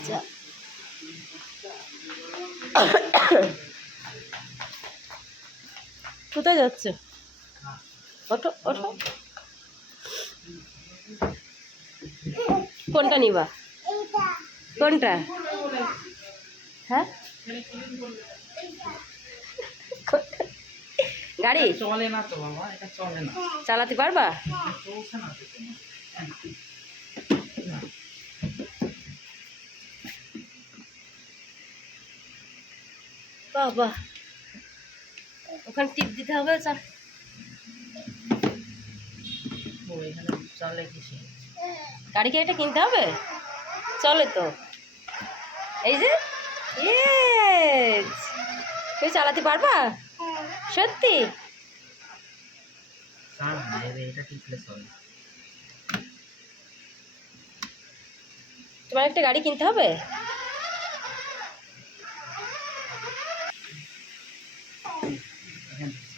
বাচ্চা কোথায় যাচ্ছে? ওঠো ওঠো। কোনটা নিবা? কোনটা? হ্যাঁ? গাড়ি? চলে না তো বাবা এটা চলে না। চালাতে পারবা চলছে না তো কোনো। বাবা ওখানে টিপ দিতে হবে চা গাড়ি কি এটা কিনতে হবে? চলে তো। এই যে! তুমি চালাতে পারবা? সত্যি? তোমার একটা গাড়ি কিনতে হবে? Ayan.